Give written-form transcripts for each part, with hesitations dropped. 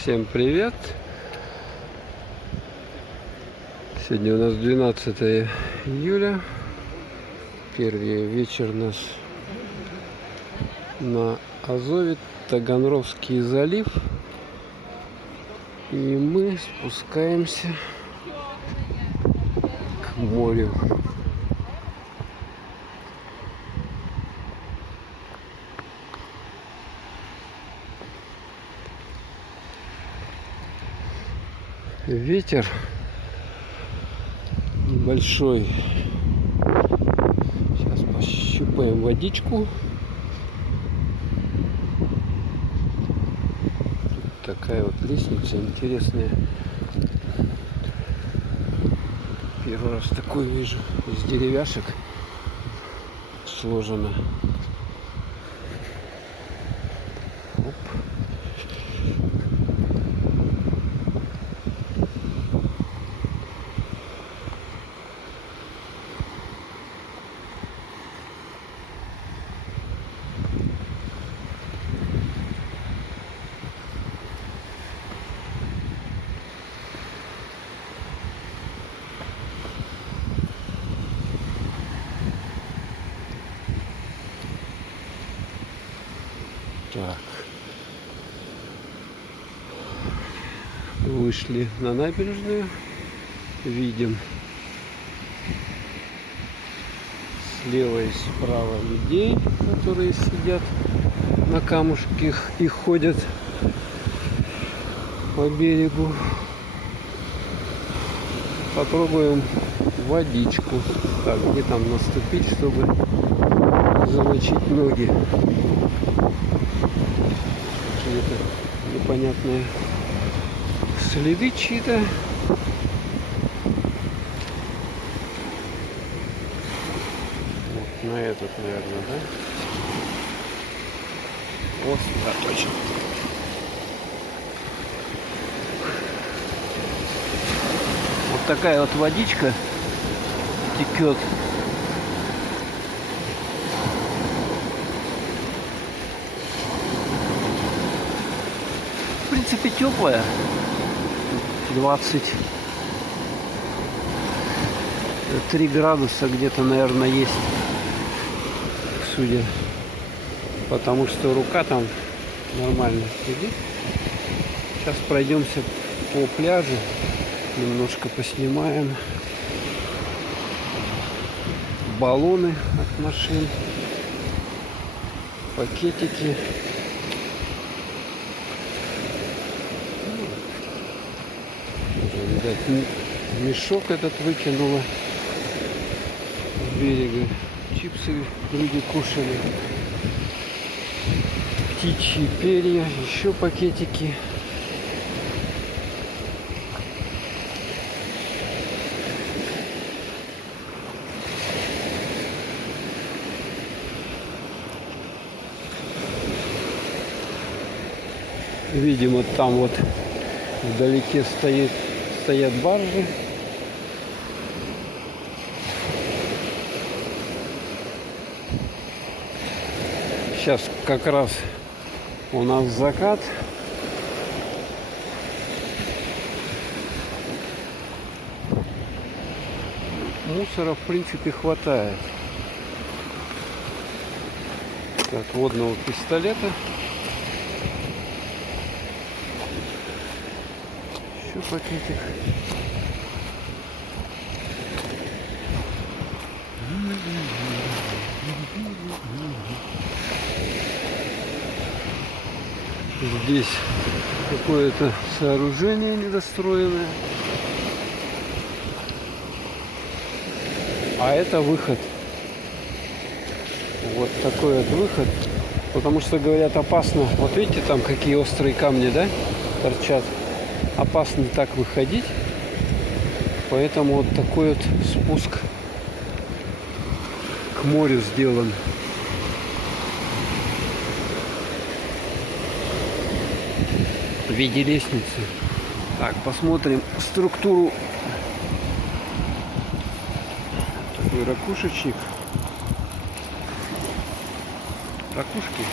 Всем привет! Сегодня у нас 12 июля. Первый вечер наш на Азове, Таганровский залив. И мы спускаемся к морю. Ветер небольшой. Сейчас пощупаем водичку. Тут такая вот лестница интересная. Первый раз такую вижу. Из деревяшек сложено. Оп. Так. Вышли на набережную. Видим слева и справа людей, которые сидят на камушках и ходят по берегу. Попробуем водичку. Так, где там наступить, чтобы замочить ноги. Какие-то непонятные следы чьи-то. Вот на этот, наверное, да? Вот сюда точно. Вот такая вот водичка текет. В принципе, теплая. 23 градуса где-то, наверное, есть. Судя. Потому что рука там нормально сидит. Сейчас пройдемся по пляжу. Немножко поснимаем. Баллоны от машин. Пакетики. Видать, мешок этот выкинула с берега. Чипсы люди кушали. Птичьи перья, еще пакетики. Видимо, там вот вдалеке стоят баржи. Сейчас как раз у нас закат. Мусора, в принципе, хватает. Так, водного пистолета. Еще пакетик. Здесь какое-то сооружение недостроенное. А это выход. Вот такой вот выход. Потому что, говорят, опасно. Вот видите, там какие острые камни, да, торчат. Опасно так выходить. Поэтому вот такой вот спуск к морю сделан. В виде лестницы. Так, посмотрим структуру. Такой ракушечник. Ракушки.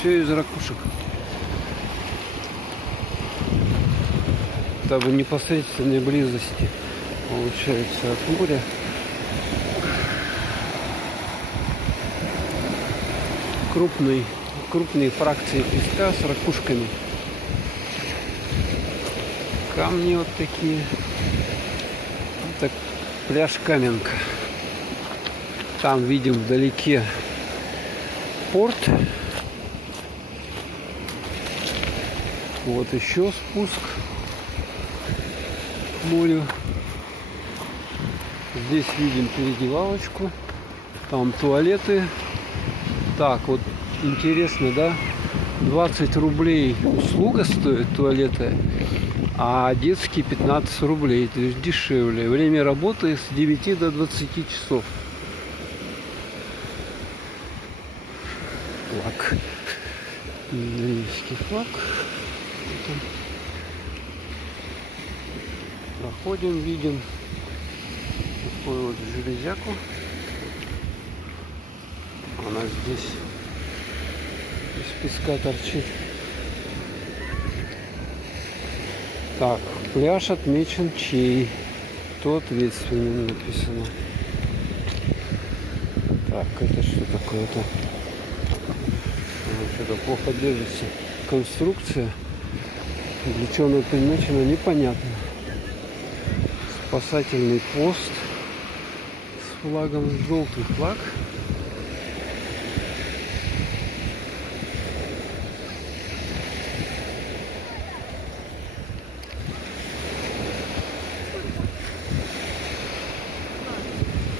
Все из ракушек. это в непосредственной близости получается от моря. Крупные фракции песка с ракушками. Камни вот такие. Это пляж Каменка. Там видим вдалеке порт. Вот еще спуск к морю. Здесь видим переодевалочку. Там туалеты. Так, вот интересно, да? 20 рублей услуга стоит туалета, а детские 15 рублей. То есть дешевле. Время работы с 9 до 20 часов. Флаг. Индонезийский флаг. Проходим, видим такую вот железяку. Она здесь из песка торчит. Так, пляж отмечен чей? Кто ответственный, написано. Так, это что такое-то? Что-то плохо держится. Конструкция. Для чего она предназначена, непонятно. Спасательный пост с флагом, желтый флаг.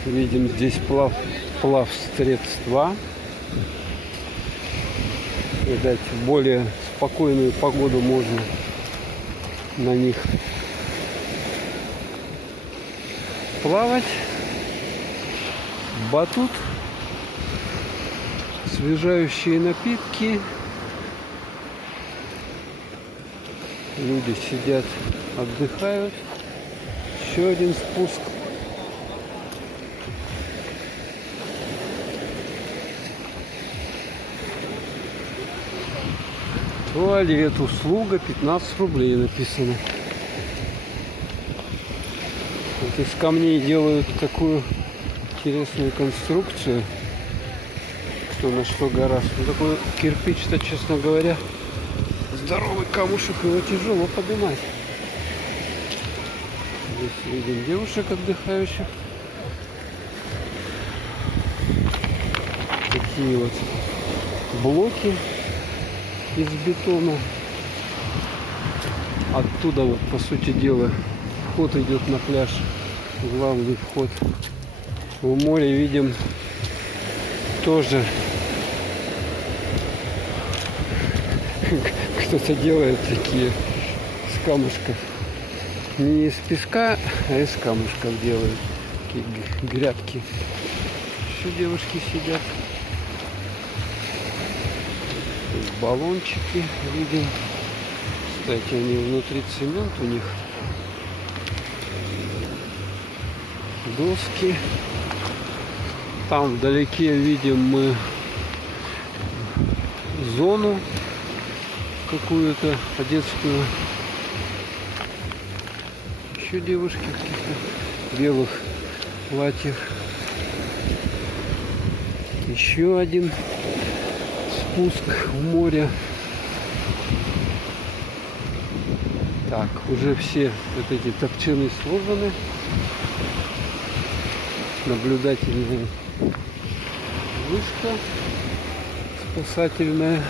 Видим здесь плавсредства. Видать, в более спокойную погоду можно на них плавать. Батут, освежающие напитки. Люди сидят, отдыхают. Еще один спуск. Туалет, услуга 15 рублей написано. Вот из камней делают такую интересную конструкцию. Кто на что гораздо. Ну, такой кирпич-то, честно говоря, здоровый камушек, его тяжело поднимать. Здесь видим девушек отдыхающих. Такие вот блоки из бетона. Оттуда вот, по сути дела, вход идет на пляж. Главный вход. В море видим тоже кто-то делает такие с камушков. Не из песка, а из камушков делают. Такие грядки. Еще девушки сидят. Баллончики видим. Кстати, они внутри цемент у них. Доски. Там вдалеке видим мы зону какую-то детскую. Еще девушки в каких-то белых платьях. Еще один спуск в море. Так, уже все вот эти топчаны сложены. Наблюдательная вышка спасательная.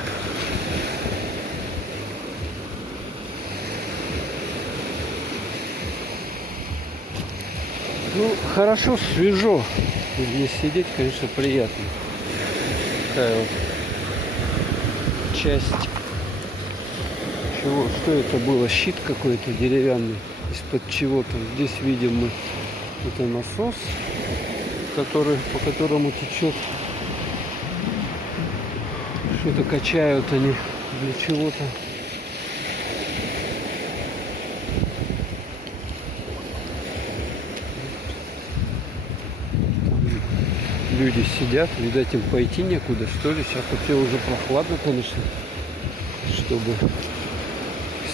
Ну, хорошо, свежо. Здесь сидеть, конечно, приятно. Такая вот часть. Чего? Что это было? Щит какой-то деревянный. Из-под чего-то. Здесь видим мы это насос, по которому течет. Что-то качают они для чего-то. Люди сидят, видать, им пойти некуда, что ли. Сейчас хотя уже прохладно, конечно, чтобы